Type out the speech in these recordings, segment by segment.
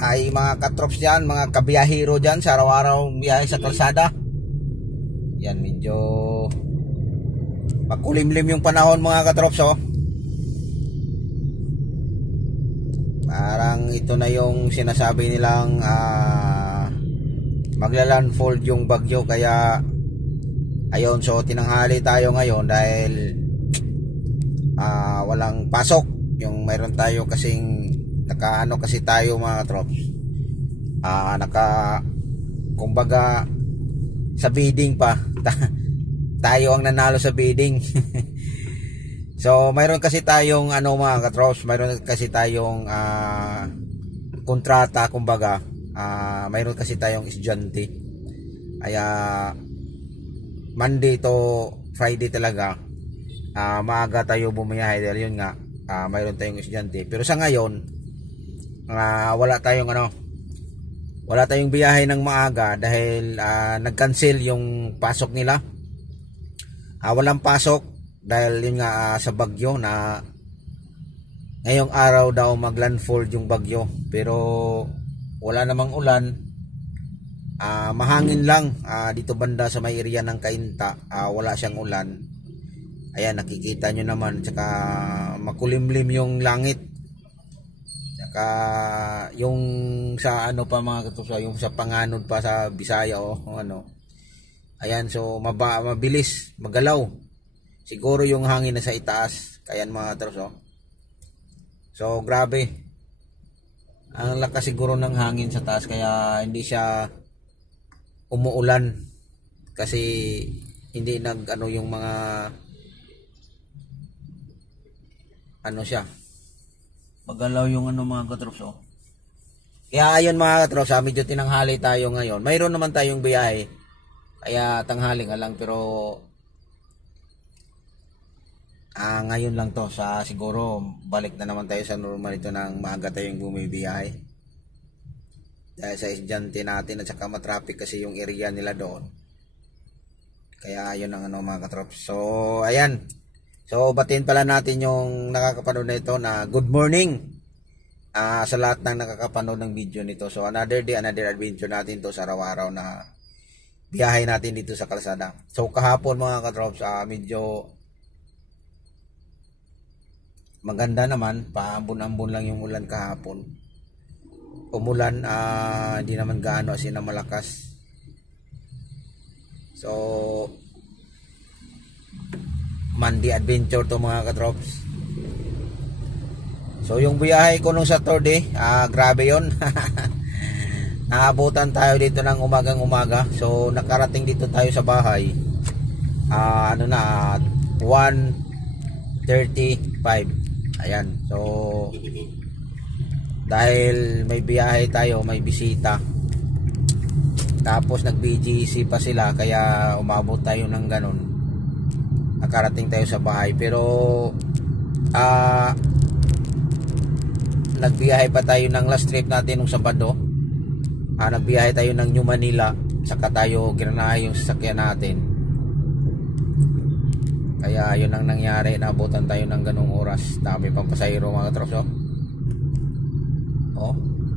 ay mga katrops dyan, mga kabiyahero dyan sa araw-araw biyahe sa kalsada. Yan, medyo makulimlim yung panahon mga katrops, oh. Parang ito na yung sinasabi nilang maglalandfall yung bagyo, kaya ayun, so tinanghali tayo ngayon dahil walang pasok. Yung mayroon tayo kasing nakaano kasi tayo mga katrops, kumbaga sa bidding pa tayo ang nanalo sa bidding. So mayroon kasi tayong mga katrops, mayroon kasi tayong kontrata, kumbaga mayroon kasi tayong estudyante, kaya Monday to Friday talaga maaga tayo bumiyahe dahil yun nga mayroon tayong estudyante. Pero sa ngayon wala tayong biyahe ng maaga dahil nag-cancel yung pasok nila. Walang pasok dahil yun nga sa bagyo, na ngayong araw daw maglandfall yung bagyo, pero wala namang ulan. Mahangin lang dito banda sa may area ng Cainta, wala siyang ulan. Ayan, nakikita nyo naman, tsaka makulimlim yung langit. Saka yung sa pa mga katrops, yung sa Panganod pa sa Bisaya ayan, so mabilis magalaw. Siguro yung hangin na sa itaas, kaya mga katrops, so grabe ang lakas siguro ng hangin sa taas, kaya hindi siya umuulan kasi hindi yung mga siya magalaw yung mga katrops, Kaya ayun mga katrops, medyo tinanghali tayo ngayon. Mayroon naman tayong biyahe, kaya tanghali nga lang, pero ngayon lang to, siguro balik na naman tayo sa normal ito ng maaga tayong bumibiyahe dahil sa estudyante natin, at saka matraffic kasi yung area nila doon. Kaya ayun ang mga katrops. So ayan, so batiin pala natin yung nakakapanood na ito na good morning sa lahat ng nakakapanood ng video nito. So another day, another adventure natin to sa araw-araw na biyahe natin dito sa kalsada. So kahapon mga katrops, medyo maganda naman, paambon-ambon lang yung ulan kahapon. Umulan, hindi naman gaano as in na malakas. So Monday adventure to mga katrops. So yung biyahe ko nung Saturday, grabe yon. Naabutan tayo dito ng umagang-umaga. So nakarating dito tayo sa bahay 1:35. Ayan, so dahil may biyahe tayo, may bisita, tapos nag BGC pa sila, kaya umabot tayo ng ganun, nakarating tayo sa bahay. Pero nagbiyahe pa tayo ng last trip natin nung Sabado. Nagbiyahe tayo ng New Manila, saka tayo ginanahe yung sasakyan natin, kaya yun ang nangyari, naabutan tayo ng ganung oras. Dami pang pasahero mga katrops,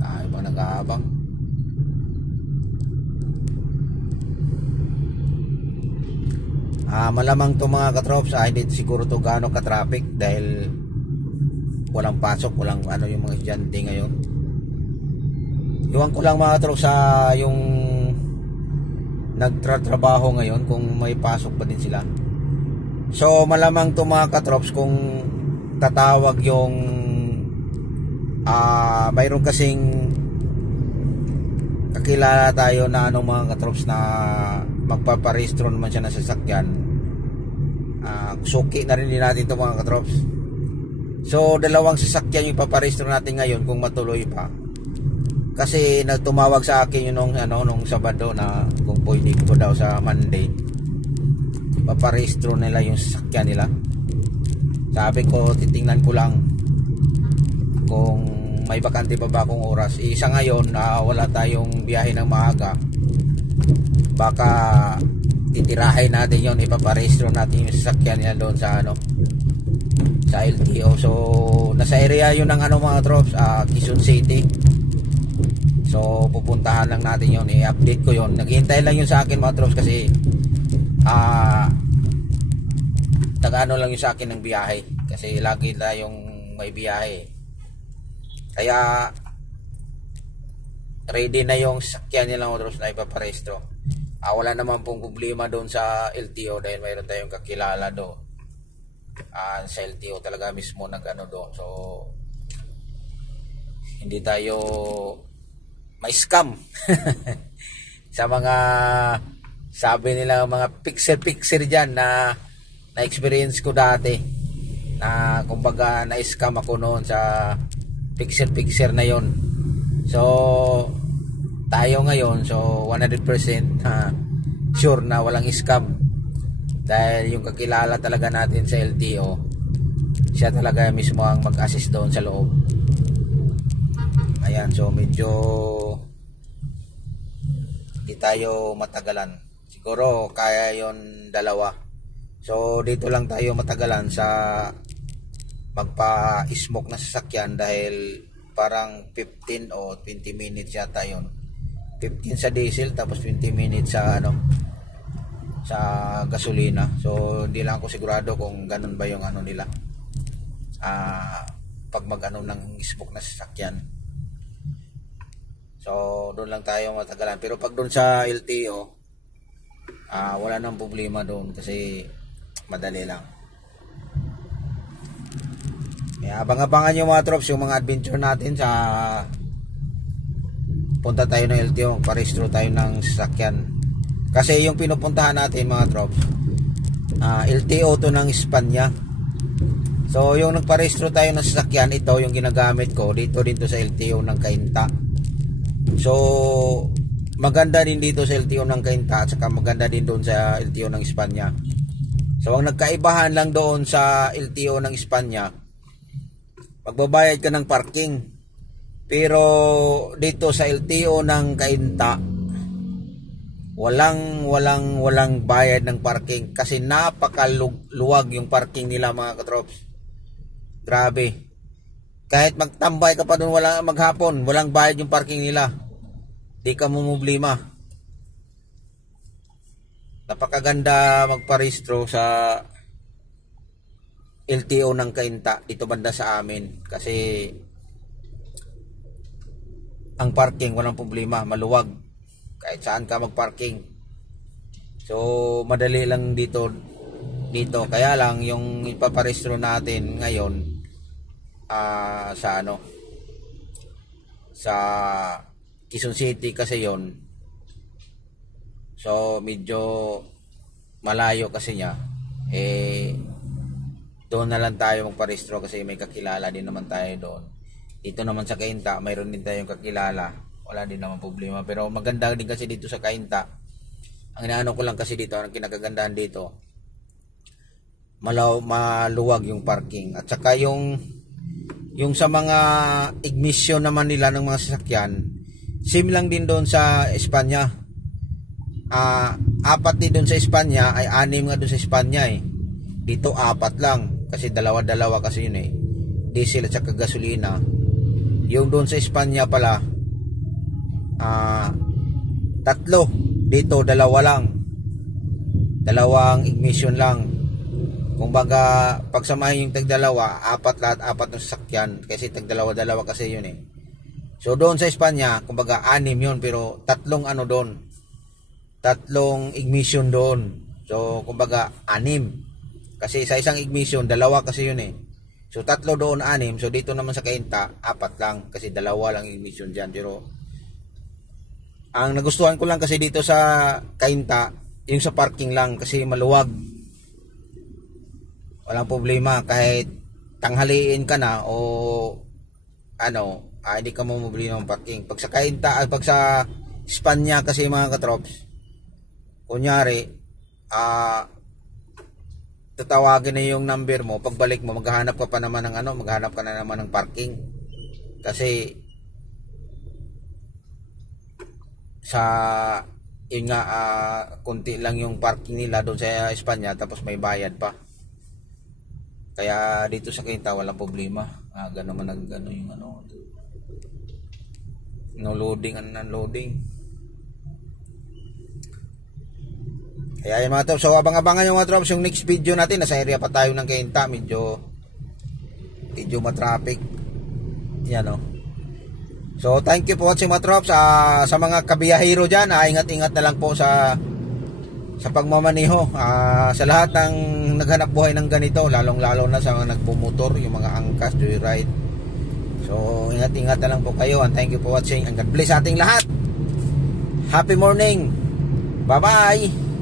tayo pa nag-aabang. Malamang to mga katrops, hindi siguro to gaano ka-traffic dahil walang pasok, walang yung mga estudyante ngayon. Iwan ko lang mga katrops yung nagtratrabaho ngayon, kung may pasok pa din sila. So malamang to mga katrops, kung tatawag yung mayroon kasing kakilala tayo na mga katrops na magpaparehistro naman siya na sasakyan. Suki na rin din natin to mga katrops. So dalawang sasakyan yung ipaparehistro natin ngayon kung matuloy pa, kasi nagtumawag sa akin yung nung Sabado na kung pwede ko daw sa Monday paparehistro nila yung sasakyan nila. Sabi ko titingnan ko lang kung may bakante pa ba akong oras. Isa ngayon wala tayong biyahe ng maaga, baka titirahin natin yon, ipaparehistro natin yung sasakyan nila doon sa sa LTO. So nasa area yun ng mga troops, Quezon City. So pupuntahan lang natin yun, i-update ko yun. Naghihintay lang yun sa akin mga trops kasi nag-ano lang yun sa akin ng biyahe, kasi lagi tayong may biyahe. Kaya ready na yung sakyan nila mga trops na ipaparehistro. Wala naman pong problema doon sa LTO dahil mayroon tayong kakilala doon. Sa LTO talaga mismo nag-ano doon. So hindi tayo may scam sa mga sabi nila mga pixel dyan na experience ko dati, na kumbaga na scam ako noon sa pixel na yon. So tayo ngayon, so 100% sure na walang scam dahil yung kakilala talaga natin sa LTO, siya talaga mismo ang mag-assist doon sa loob. Ayan, so medyo hindi tayo matagalan. Siguro kaya yon dalawa. So dito lang tayo matagalan sa magpa-smoke na sasakyan dahil parang 15 o 20 minutes yata yon. 15 sa diesel tapos 20 minutes sa sa gasolina. So hindi lang ako sigurado kung ganun ba yung nila. Pag mag-ano ng smoke na sasakyan. So doon lang tayo matagalan. Pero pag doon sa LTO, wala nang problema doon kasi madali lang. Kaya abang-abangan nyo mga trops yung mga adventure natin sa punta tayo ng LTO, parehistro tayo ng sasakyan. Kasi yung pinupuntahan natin mga trops, LTO to ng Espanya. So yung nagparehistro tayo ng sasakyan, ito yung ginagamit ko dito sa LTO ng Cainta. So maganda din dito sa LTO ng Cainta at saka maganda din doon sa LTO ng Espanya. So ang nagkaibahan lang doon sa LTO ng Espanya, magbabayad ka ng parking. Pero dito sa LTO ng Cainta, walang bayad ng parking kasi napakaluwag yung parking nila mga katrops. Grabe. Kahit magtambay ka pa doon maghapon, walang bayad yung parking nila. Di ka mumublima. Napakaganda magparehistro sa LTO ng Cainta dito banda sa amin kasi ang parking walang problema, maluwag. Kahit saan ka magparking. So madali lang dito. Kaya lang yung ipaparehistro natin ngayon sa Quezon City kasi yon. So medyo malayo kasi niya. Doon na lang tayo magparehistro kasi may kakilala din naman tayo doon. Dito naman sa Cainta, mayroon din tayong kakilala. Wala din naman problema. Pero maganda din kasi dito sa Cainta. Ang inaano ko lang kasi dito, ang kinakagandahan dito, maluwag yung parking. At saka yung sa mga ignition naman nila ng mga sasakyan, same lang din doon sa Espanya. 4 din doon sa Espanya, ay 6 nga doon sa Espanya eh. Dito 4 lang, kasi dalawa kasi yun eh. Diesel at saka gasolina. Yung doon sa Espanya pala, 3. Dito 2 lang. 2 ignition lang. Kumbaga pagsamahin yung tag-dalawa, 4 lahat, 4 ng sasakyan kasi tag-dalawa kasi yun eh. So doon sa Espanya, kumbaga 6 yun pero 3 doon. 3 ignition doon. So kumbaga 6. Kasi sa isang ignition 2 kasi yun eh. So 3 doon 6. So dito naman sa Cainta 4 lang kasi 2 lang ignition diyan. Pero ang nagustuhan ko lang kasi dito sa Cainta, yung sa parking lang kasi maluwag. Walang problema kahit tanghaliin ka na o hindi ka mamubili ng parking. Pag sa Cainta, pag sa Espanya kasi mga katrops, kunyari tatawagin na yung number mo, pagbalik mo maghahanap ka pa naman ng maghahanap ka na naman ng parking. Kasi sa yun nga konti lang yung parking nila doon sa Espanya tapos may bayad pa. Kaya dito sa Cainta walang problema. Gano'n yung No loading and unloading. Kaya yun mga trops, so abang-abangan yung mga trops yung next video natin. Nasa area pa tayo ng Cainta, medyo matraffic. Yan o. So thank you for watching mga trops. Sa mga kabiyahero dyan, ingat-ingat na lang po sa pagmamaniho. Sa lahat ng naghanap buhay ng ganito, lalong-lalo na sa mga nagpumotor, yung mga angkas, joyride. So ingat-ingat na lang po kayo, and thank you for watching, and God bless ating lahat. Happy morning. Bye-bye.